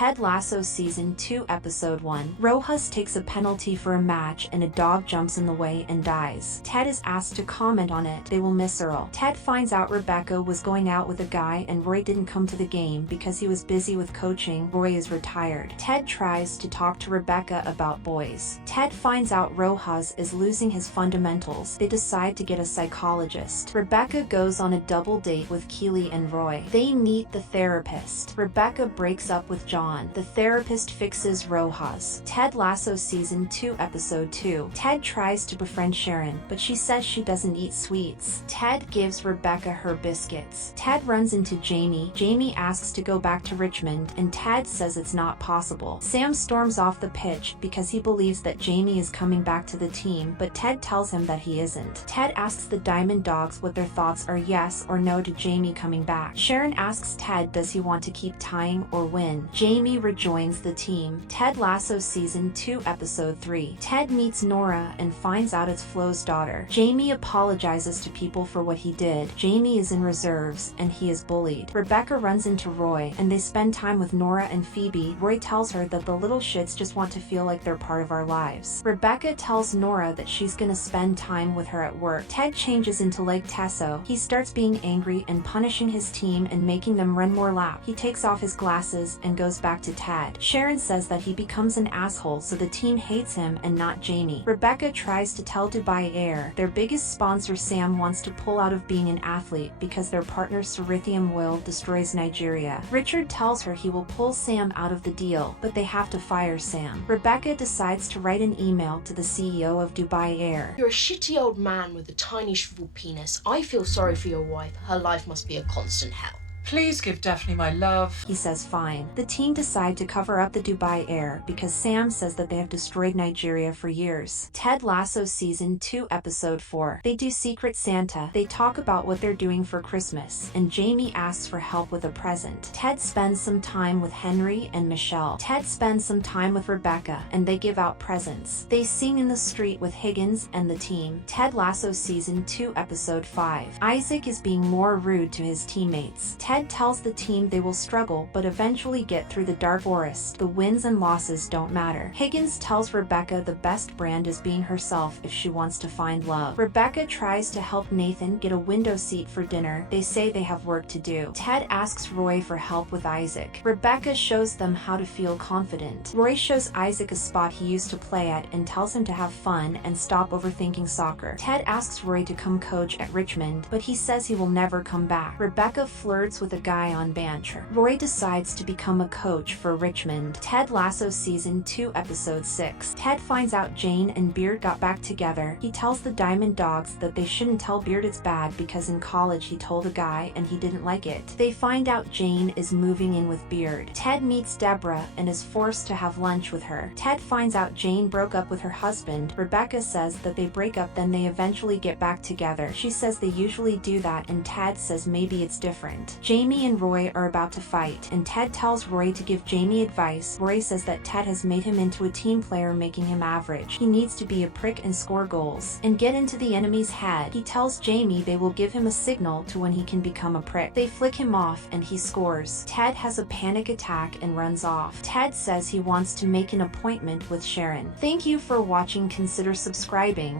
Ted Lasso Season 2 Episode 1. Rojas takes a penalty for a match and a dog jumps in the way and dies. Ted is asked to comment on it. They will miss Earl. Ted finds out Rebecca was going out with a guy and Roy didn't come to the game because he was busy with coaching. Roy is retired. Ted tries to talk to Rebecca about boys. Ted finds out Rojas is losing his fundamentals. They decide to get a psychologist. Rebecca goes on a double date with Keely and Roy. They meet the therapist. Rebecca breaks up with John. The therapist fixes Rojas. Ted Lasso Season 2 Episode 2. Ted tries to befriend Sharon, but she says she doesn't eat sweets. Ted gives Rebecca her biscuits. Ted runs into Jamie. Jamie asks to go back to Richmond, and Ted says it's not possible. Sam storms off the pitch because he believes that Jamie is coming back to the team, but Ted tells him that he isn't. Ted asks the Diamond Dogs what their thoughts are, yes or no to Jamie coming back. Sharon asks Ted does he want to keep tying or win. Jamie rejoins the team. Ted Lasso Season 2 Episode 3. Ted meets Nora and finds out it's Flo's daughter. Jamie apologizes to people for what he did. Jamie is in reserves and he is bullied. Rebecca runs into Roy and they spend time with Nora and Phoebe. Roy tells her that the little shits just want to feel like they're part of our lives. Rebecca tells Nora that she's gonna spend time with her at work. Ted changes into Lake Tasso. He starts being angry and punishing his team and making them run more laps. He takes off his glasses and goes back to Ted. Sharon says that he becomes an asshole so the team hates him and not Jamie. Rebecca tries to tell Dubai Air. Their biggest sponsor Sam wants to pull out of being an athlete because their partner Cerithium Oil destroys Nigeria. Richard tells her he will pull Sam out of the deal, but they have to fire Sam. Rebecca decides to write an email to the CEO of Dubai Air. You're a shitty old man with a tiny shriveled penis. I feel sorry for your wife. Her life must be a constant hell. Please give Daphne my love. He says fine. The team decide to cover up the Dubai Air because Sam says that they have destroyed Nigeria for years. Ted Lasso Season 2 Episode 4. They do Secret Santa. They talk about what they're doing for Christmas, and Jamie asks for help with a present. Ted spends some time with Henry and Michelle. Ted spends some time with Rebecca, and they give out presents. They sing in the street with Higgins and the team. Ted Lasso Season 2 Episode 5. Isaac is being more rude to his teammates. Ted tells the team they will struggle but eventually get through the dark forest. The wins and losses don't matter. Higgins tells Rebecca the best brand is being herself if she wants to find love. Rebecca tries to help Nathan get a window seat for dinner. They say they have work to do. Ted asks Roy for help with Isaac. Rebecca shows them how to feel confident. Roy shows Isaac a spot he used to play at and tells him to have fun and stop overthinking soccer. Ted asks Roy to come coach at Richmond, but he says he will never come back. Rebecca flirts with a guy on Banter. Roy decides to become a coach for Richmond. Ted Lasso Season 2 Episode 6. Ted finds out Jane and Beard got back together. He tells the Diamond Dogs that they shouldn't tell Beard it's bad because in college he told a guy and he didn't like it. They find out Jane is moving in with Beard. Ted meets Deborah and is forced to have lunch with her. Ted finds out Jane broke up with her husband. Rebecca says that they break up then they eventually get back together. She says they usually do that and Ted says maybe it's different. Jamie and Roy are about to fight, and Ted tells Roy to give Jamie advice. Roy says that Ted has made him into a team player, making him average. He needs to be a prick and score goals, and get into the enemy's head. He tells Jamie they will give him a signal to when he can become a prick. They flick him off, and he scores. Ted has a panic attack and runs off. Ted says he wants to make an appointment with Sharon. Thank you for watching. Consider subscribing.